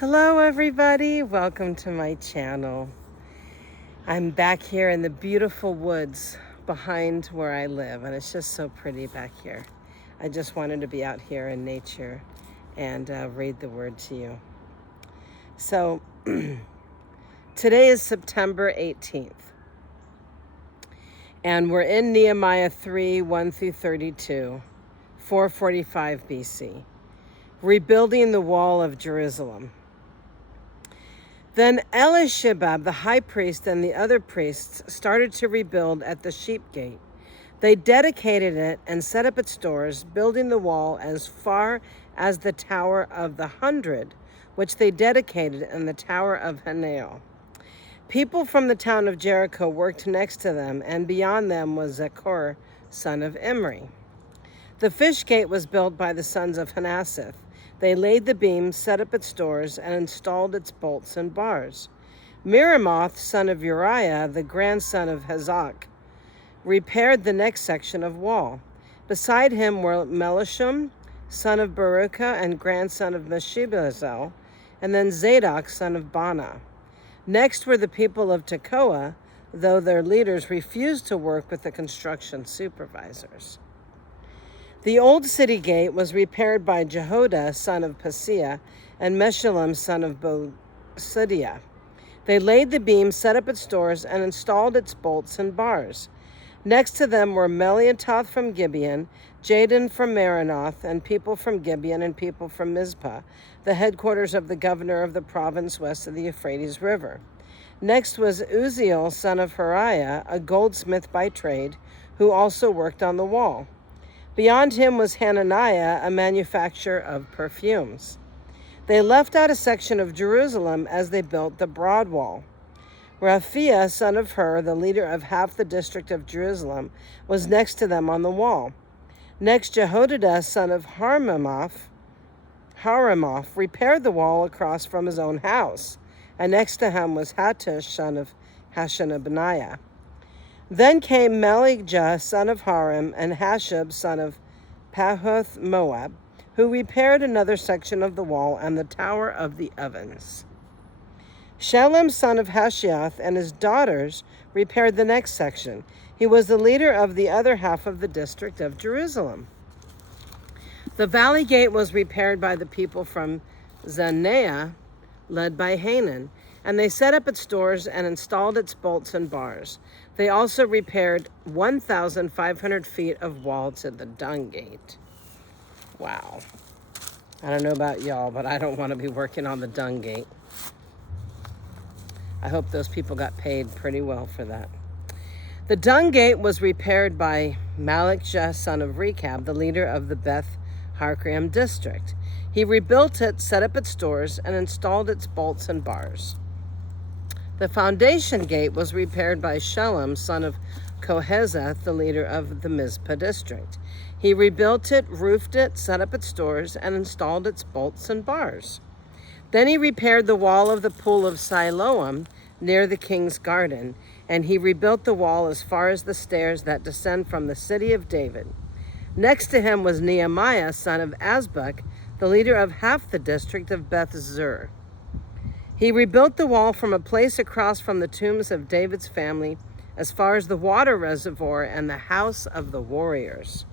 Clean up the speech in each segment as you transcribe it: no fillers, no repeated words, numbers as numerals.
Hello everybody, welcome to my channel. I'm back here in the beautiful woods behind where I live, and it's just so pretty back here. I just wanted to be out here in nature and read the word to you. So today is September 18th, and we're in Nehemiah 3, 1 through 32, 445 BC, rebuilding the wall of Jerusalem. Then Elishibab, the high priest, and the other priests started to rebuild at the sheep gate. They dedicated it and set up its doors, building the wall as far as the Tower of the 100, which they dedicated in the Tower of Hanel. People from the town of Jericho worked next to them, and beyond them was Zechor, son of Imri. The fish gate was built by the sons of Hanaseth. They laid the beam, set up its doors, and installed its bolts and bars. Miramoth, son of Uriah, the grandson of Hazak, repaired the next section of wall. Beside him were Melisham, son of Baruchah and grandson of Meshibbazel, and then Zadok, son of Bana. Next were the people of Tekoa, though their leaders refused to work with the construction supervisors. The old city gate was repaired by Jehoiada, son of Paseah, and Meshullam, son of Bosidiah. They laid the beam, set up its doors, and installed its bolts and bars. Next to them were Meliatoth from Gibeon, Jadon from Maranoth, and people from Gibeon and people from Mizpah, the headquarters of the governor of the province west of the Euphrates River. Next was Uzziel, son of Hariah, a goldsmith by trade, who also worked on the wall. Beyond him was Hananiah, a manufacturer of perfumes. They left out a section of Jerusalem as they built the broad wall. Raphiah, son of Hur, the leader of half the district of Jerusalem, was next to them on the wall. Next, Jehoiada, son of Haramoth, repaired the wall across from his own house, and next to him was Hattush, son of Hashanabniah. Then came Malijah, son of Harim, and Hashub, son of Pahuth Moab, who repaired another section of the wall and the Tower of the Ovens. Shalem, son of Hashiath, and his daughters repaired the next section. He was the leader of the other half of the district of Jerusalem. The valley gate was repaired by the people from Zaneah, led by Hanan, and they set up its doors and installed its bolts and bars. They also repaired 1,500 feet of wall to the dung gate. Wow. I don't know about y'all, but I don't want to be working on the dung gate. I hope those people got paid pretty well for that. The dung gate was repaired by Malijah, son of Rechab, the leader of the Beth Harkram district. He rebuilt it, set up its doors, and installed its bolts and bars. The foundation gate was repaired by Shalom, son of Kohezeth, the leader of the Mizpah district. He rebuilt it, roofed it, set up its doors, and installed its bolts and bars. Then he repaired the wall of the pool of Siloam near the king's garden, and he rebuilt the wall as far as the stairs that descend from the city of David. Next to him was Nehemiah, son of Azbuk, the leader of half the district of Beth Zur. He rebuilt the wall from a place across from the tombs of David's family as far as the water reservoir and the house of the warriors.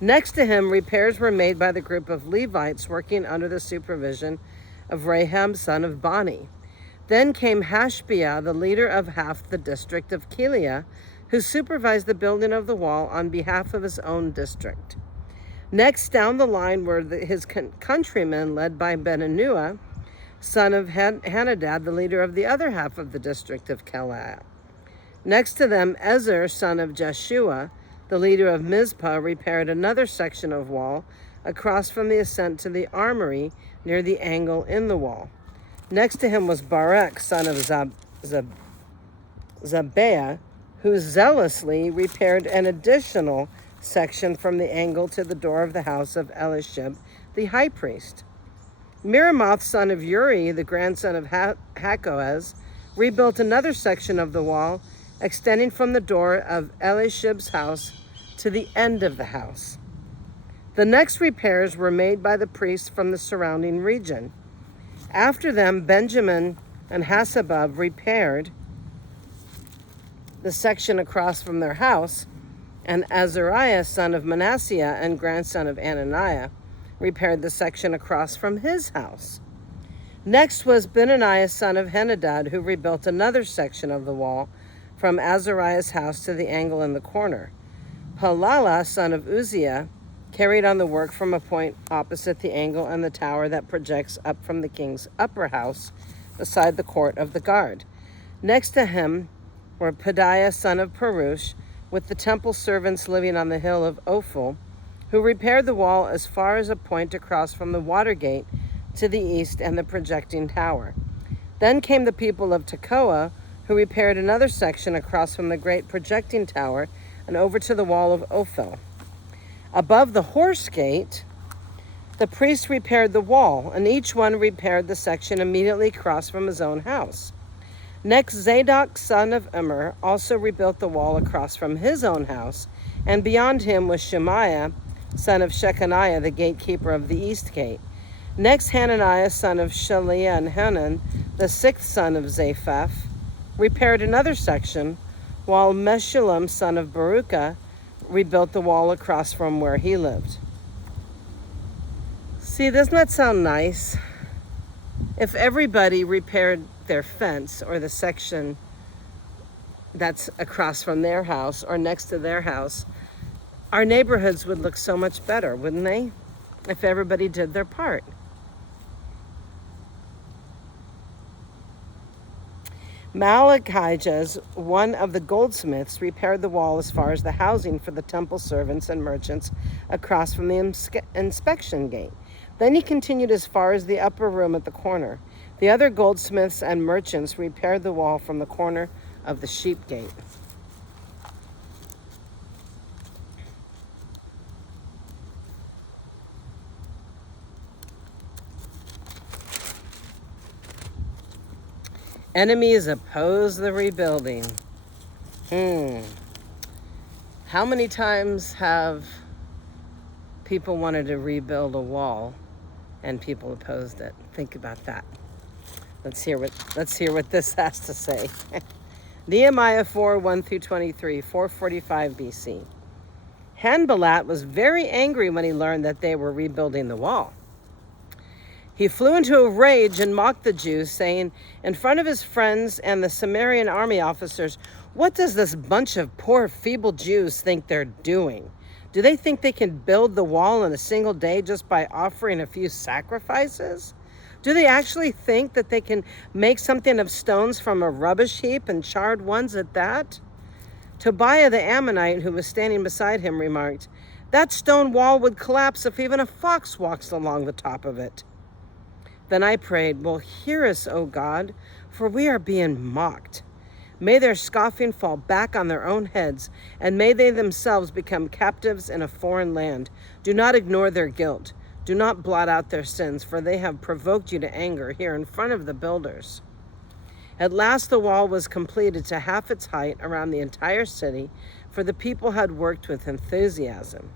Next to him, repairs were made by the group of Levites working under the supervision of Rahab, son of Bani. Then came Hashbiah, the leader of half the district of Keilah, who supervised the building of the wall on behalf of his own district. Next down the line were his countrymen led by Benaiah, son of Hanadad, the leader of the other half of the district of Keilah. Next to them, Ezer, son of Jeshua, the leader of Mizpah, repaired another section of wall across from the ascent to the armory near the angle in the wall. Next to him was Barak, son of Zabiah, who zealously repaired an additional section from the angle to the door of the house of Elishib, the high priest. Miramoth, son of Uri, the grandson of Hakoaz, rebuilt another section of the wall, extending from the door of Elishib's house to the end of the house. The next repairs were made by the priests from the surrounding region. After them, Benjamin and Hasabah repaired the section across from their house, and Azariah, son of Manasseh and grandson of Ananiah, repaired the section across from his house. Next was Benaniah, son of Henadad, who rebuilt another section of the wall from Azariah's house to the angle in the corner. Palala, son of Uzziah, carried on the work from a point opposite the angle and the tower that projects up from the king's upper house beside the court of the guard. Next to him were Pedaiah, son of Perush, with the temple servants living on the hill of Ophel, who repaired the wall as far as a point across from the water gate to the east and the projecting tower. Then came the people of Tekoa, who repaired another section across from the great projecting tower and over to the wall of Ophel. Above the horse gate, the priests repaired the wall, and each one repaired the section immediately across from his own house. Next, Zadok, son of Immer, also rebuilt the wall across from his own house, and beyond him was Shemaiah, son of Shechaniah, the gatekeeper of the east gate. Next, Hananiah, son of Shaliah, and Hanan, the sixth son of Zaphaph, repaired another section, while Meshullam, son of Baruchah, rebuilt the wall across from where he lived. See, doesn't that sound nice? If everybody repaired their fence or the section that's across from their house or next to their house, our neighborhoods would look so much better, wouldn't they? If everybody did their part. Malachijah, one of the goldsmiths, repaired the wall as far as the housing for the temple servants and merchants across from the inspection gate. Then he continued as far as the upper room at the corner. The other goldsmiths and merchants repaired the wall from the corner of the sheep gate. Enemies oppose the rebuilding. How many times have people wanted to rebuild a wall and people opposed it? Think about that. Let's hear what this has to say. Nehemiah 4:1-23, 445 BC. Hanbalat was very angry when he learned that they were rebuilding the wall. He flew into a rage and mocked the Jews, saying in front of his friends and the Samaritan army officers, "What does this bunch of poor, feeble Jews think they're doing? Do they think they can build the wall in a single day just by offering a few sacrifices? Do they actually think that they can make something of stones from a rubbish heap and charred ones at that?" Tobiah the Ammonite, who was standing beside him, remarked, "That stone wall would collapse if even a fox walks along the top of it." Then I prayed, "Well, hear us, O God, for we are being mocked. May their scoffing fall back on their own heads, and may they themselves become captives in a foreign land. Do not ignore their guilt. Do not blot out their sins, for they have provoked you to anger here in front of the builders." At last the wall was completed to half its height around the entire city, for the people had worked with enthusiasm.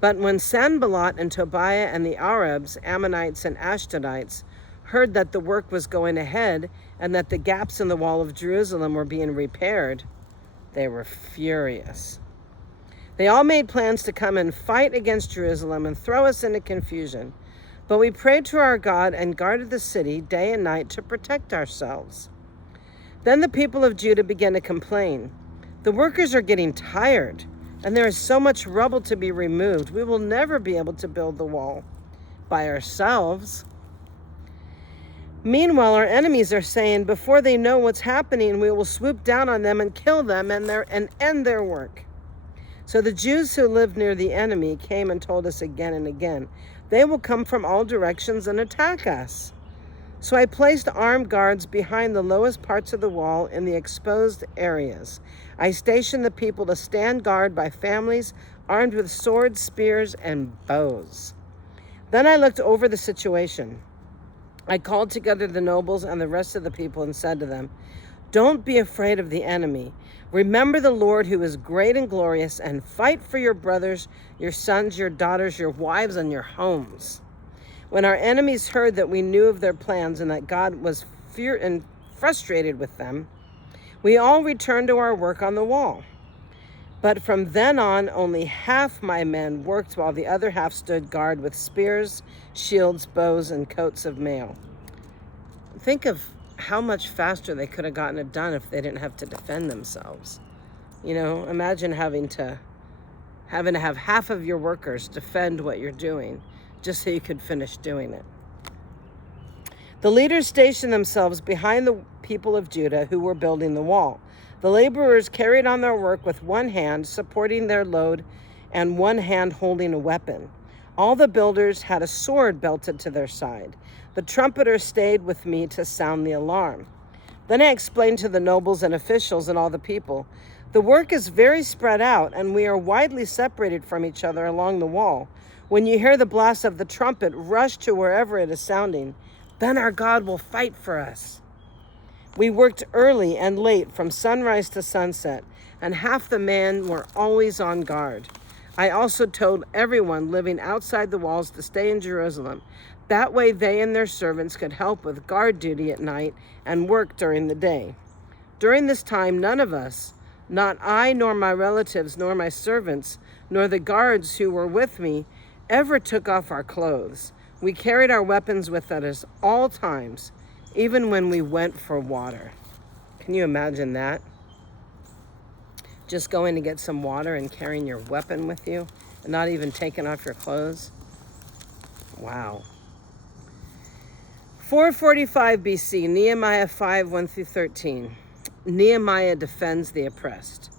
But when Sanballat and Tobiah and the Arabs, Ammonites and Ashdodites, heard that the work was going ahead and that the gaps in the wall of Jerusalem were being repaired, they were furious. They all made plans to come and fight against Jerusalem and throw us into confusion. But we prayed to our God and guarded the city day and night to protect ourselves. Then the people of Judah began to complain. "The workers are getting tired, and there is so much rubble to be removed. We will never be able to build the wall by ourselves." Meanwhile, our enemies are saying, "Before they know what's happening, we will swoop down on them and kill them and end their work." So the Jews who lived near the enemy came and told us again and again, "They will come from all directions and attack us." So I placed armed guards behind the lowest parts of the wall in the exposed areas. I stationed the people to stand guard by families, armed with swords, spears, and bows. Then I looked over the situation. I called together the nobles and the rest of the people and said to them, "Don't be afraid of the enemy. Remember the Lord who is great and glorious, and fight for your brothers, your sons, your daughters, your wives, and your homes." When our enemies heard that we knew of their plans and that God was feared and frustrated with them, we all returned to our work on the wall. But from then on, only half my men worked while the other half stood guard with spears, shields, bows, and coats of mail. Think of how much faster they could have gotten it done if they didn't have to defend themselves. You know, imagine having to have half of your workers defend what you're doing just so you could finish doing it. The leaders stationed themselves behind the people of Judah who were building the wall. The laborers carried on their work with one hand, supporting their load, and one hand holding a weapon. All the builders had a sword belted to their side. The trumpeter stayed with me to sound the alarm. Then I explained to the nobles and officials and all the people, the work is very spread out, and we are widely separated from each other along the wall. When you hear the blast of the trumpet, rush to wherever it is sounding. Then our God will fight for us. We worked early and late from sunrise to sunset, and half the men were always on guard. I also told everyone living outside the walls to stay in Jerusalem. That way they and their servants could help with guard duty at night and work during the day. During this time, none of us, not I nor my relatives nor my servants, nor the guards who were with me, ever took off our clothes. We carried our weapons with us at all times, even when we went for water. Can you imagine that? Just going to get some water and carrying your weapon with you and not even taking off your clothes? Wow. 445 BC, Nehemiah 5, 1-13. Nehemiah defends the oppressed.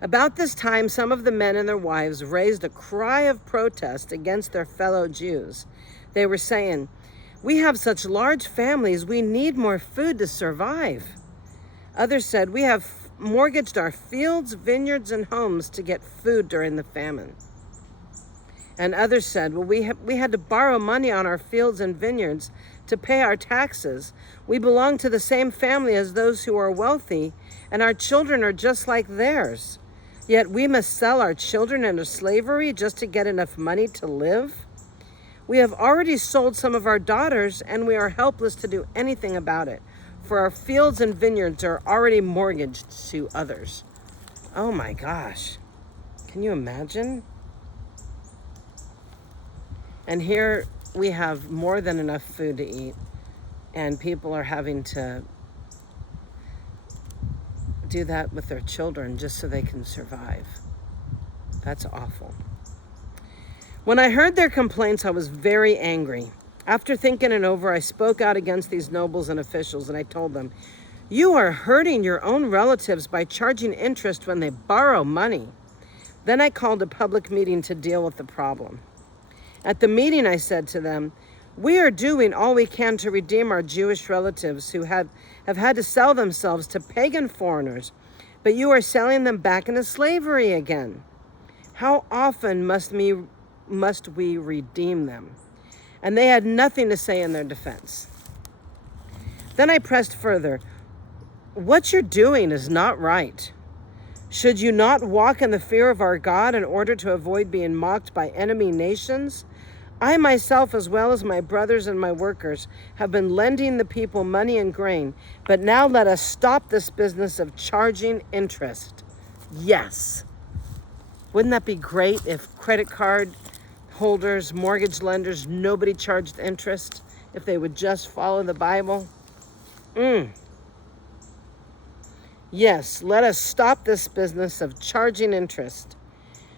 About this time, some of the men and their wives raised a cry of protest against their fellow Jews. They were saying, "We have such large families, we need more food to survive." Others said, "We have mortgaged our fields, vineyards, and homes to get food during the famine." And others said, "Well, we had to borrow money on our fields and vineyards to pay our taxes. We belong to the same family as those who are wealthy, and our children are just like theirs. Yet we must sell our children into slavery just to get enough money to live. We have already sold some of our daughters, and we are helpless to do anything about it, for our fields and vineyards are already mortgaged to others." Oh my gosh. Can you imagine? And here we have more than enough food to eat, and people are having to do that with their children just so they can survive. That's awful. When I heard their complaints, I was very angry. After thinking it over, I spoke out against these nobles and officials, and I told them, "You are hurting your own relatives by charging interest when they borrow money." Then I called a public meeting to deal with the problem. At the meeting, I said to them, "We are doing all we can to redeem our Jewish relatives who have had to sell themselves to pagan foreigners, but you are selling them back into slavery again. How often must we redeem them?" And they had nothing to say in their defense. Then I pressed further, "What you're doing is not right. Should you not walk in the fear of our God in order to avoid being mocked by enemy nations? I myself, as well as my brothers and my workers, have been lending the people money and grain, but now let us stop this business of charging interest." Yes. Wouldn't that be great if credit card holders, mortgage lenders, nobody charged interest, if they would just follow the Bible? Yes, let us stop this business of charging interest.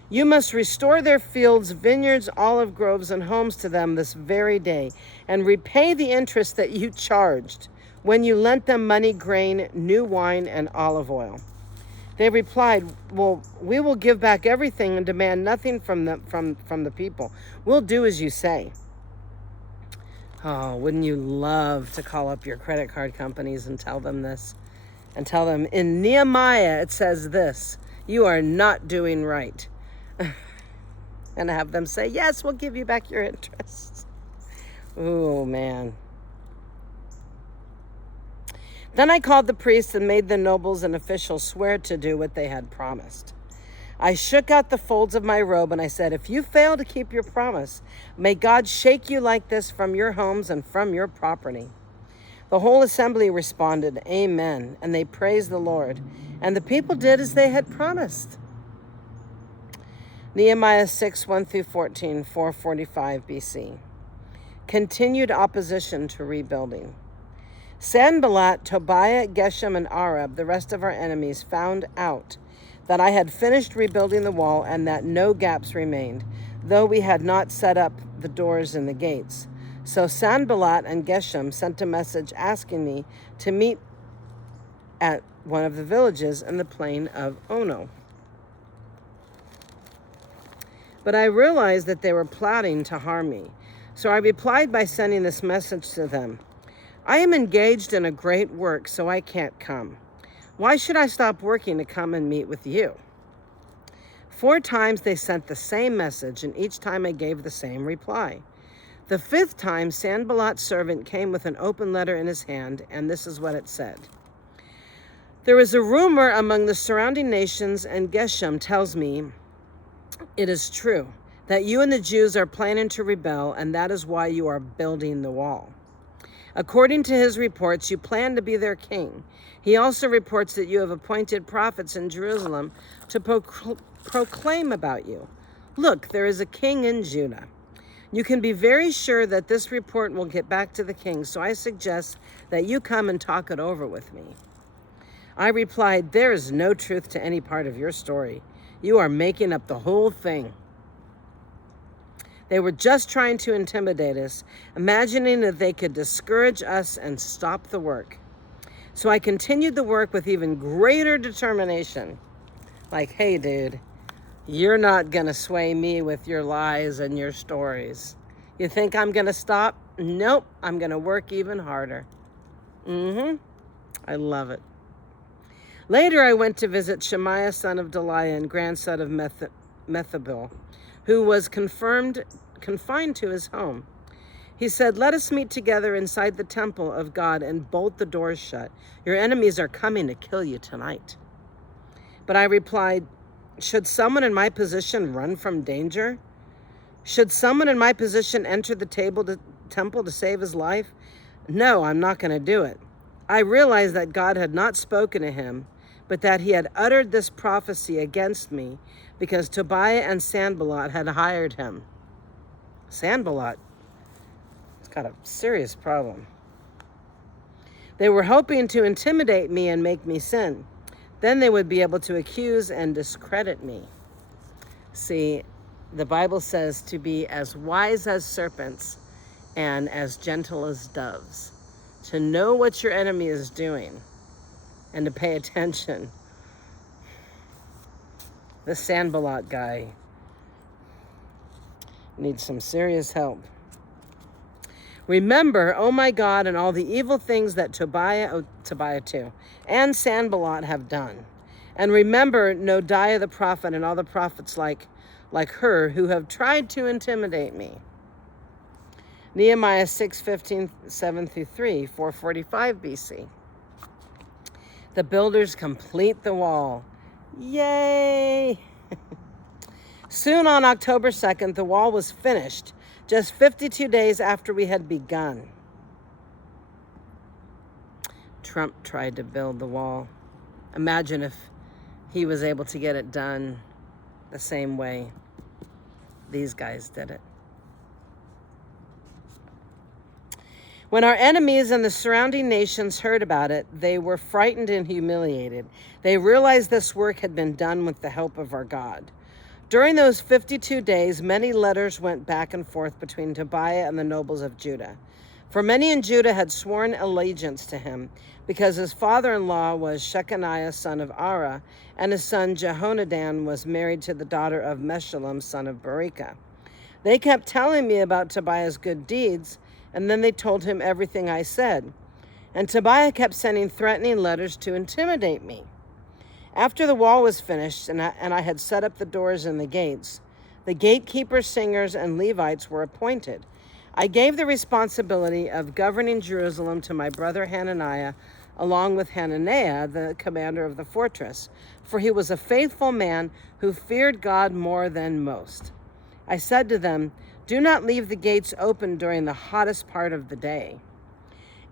You must restore their fields, vineyards, olive groves, and homes to them this very day, and repay the interest that you charged when you lent them money, grain, new wine, and olive oil. They replied, "Well, we will give back everything and demand nothing from the people. We'll do as you say." Oh, wouldn't you love to call up your credit card companies and tell them this? And tell them, in Nehemiah, it says this, you are not doing right. And have them say, "Yes, we'll give you back your interest." Oh, man. Then I called the priests and made the nobles and officials swear to do what they had promised. I shook out the folds of my robe and I said, if you fail to keep your promise, may God shake you like this from your homes and from your property. The whole assembly responded, Amen, and they praised the Lord. And the people did as they had promised. Nehemiah 6, 1 through 14, 445 BC. Continued opposition to rebuilding. Sanballat, Tobiah, Geshem, and Arab, the rest of our enemies, found out that I had finished rebuilding the wall and that no gaps remained, though we had not set up the doors and the gates. So Sanballat and Geshem sent a message asking me to meet at one of the villages in the plain of Ono. But I realized that they were plotting to harm me. So I replied by sending this message to them. I am engaged in a great work, so I can't come. Why should I stop working to come and meet with you? 4 times they sent the same message, and each time I gave the same reply. The 5th time, Sanballat's servant came with an open letter in his hand, and this is what it said. There is a rumor among the surrounding nations, and Geshem tells me it is true that you and the Jews are planning to rebel, and that is why you are building the wall. According to his reports, you plan to be their king. He also reports that you have appointed prophets in Jerusalem to proclaim about you. Look, there is a king in Judah. You can be very sure that this report will get back to the king, so I suggest that you come and talk it over with me. I replied, there is no truth to any part of your story. You are making up the whole thing. They were just trying to intimidate us, imagining that they could discourage us and stop the work. So I continued the work with even greater determination. Like, hey, dude, you're not going to sway me with your lies and your stories. You think I'm going to stop? Nope, I'm going to work even harder. I love it. Later, I went to visit Shemaiah, son of Deliah and grandson of Methabil, who was confined to his home. He said, let us meet together inside the temple of God and bolt the doors shut. Your enemies are coming to kill you tonight. But I replied, should someone in my position run from danger? Should someone in my position enter the temple to save his life? No, I'm not going to do it. I realized that God had not spoken to him, but that he had uttered this prophecy against me because Tobiah and Sanballat had hired him. Sanballat has got a serious problem. They were hoping to intimidate me and make me sin. Then they would be able to accuse and discredit me. See, the Bible says to be as wise as serpents and as gentle as doves. To know what your enemy is doing and to pay attention. The Sanballat guy needs some serious help. Remember, oh my God, and all the evil things that Tobiah too, and Sanballat have done. And remember Noadiah the prophet and all the prophets like her who have tried to intimidate me. Nehemiah 6:15, 7 through 3, 445 BC. The builders complete the wall. Yay! Soon on October 2nd, the wall was finished, just 52 days after we had begun. Trump tried to build the wall. Imagine if he was able to get it done the same way these guys did it. When our enemies and the surrounding nations heard about it, they were frightened and humiliated. They realized this work had been done with the help of our God. During those 52 days, many letters went back and forth between Tobiah and the nobles of Judah. For many in Judah had sworn allegiance to him, because his father-in-law was Shechaniah, son of Ara, and his son Jehonadab was married to the daughter of Meshullam, son of Berekah. They kept telling me about Tobiah's good deeds, and then they told him everything I said. And Tobiah kept sending threatening letters to intimidate me. After the wall was finished and I had set up the doors and the gates, the gatekeepers, singers, and Levites were appointed. I gave the responsibility of governing Jerusalem to my brother Hananiah, along with Hananiah, the commander of the fortress, for he was a faithful man who feared God more than most. I said to them, "Do not leave the gates open during the hottest part of the day.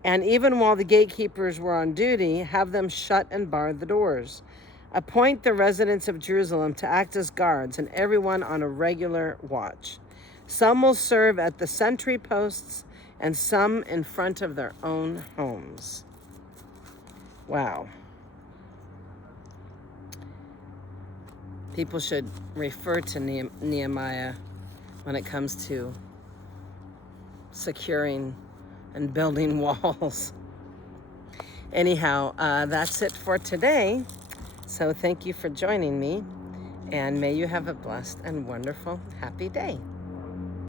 And even while the gatekeepers were on duty, have them shut and bar the doors. Appoint the residents of Jerusalem to act as guards and everyone on a regular watch. Some will serve at the sentry posts and some in front of their own homes." Wow. People should refer to Nehemiah when it comes to securing and building walls. Anyhow, that's it for today. So thank you for joining me, and may you have a blessed and wonderful, happy day.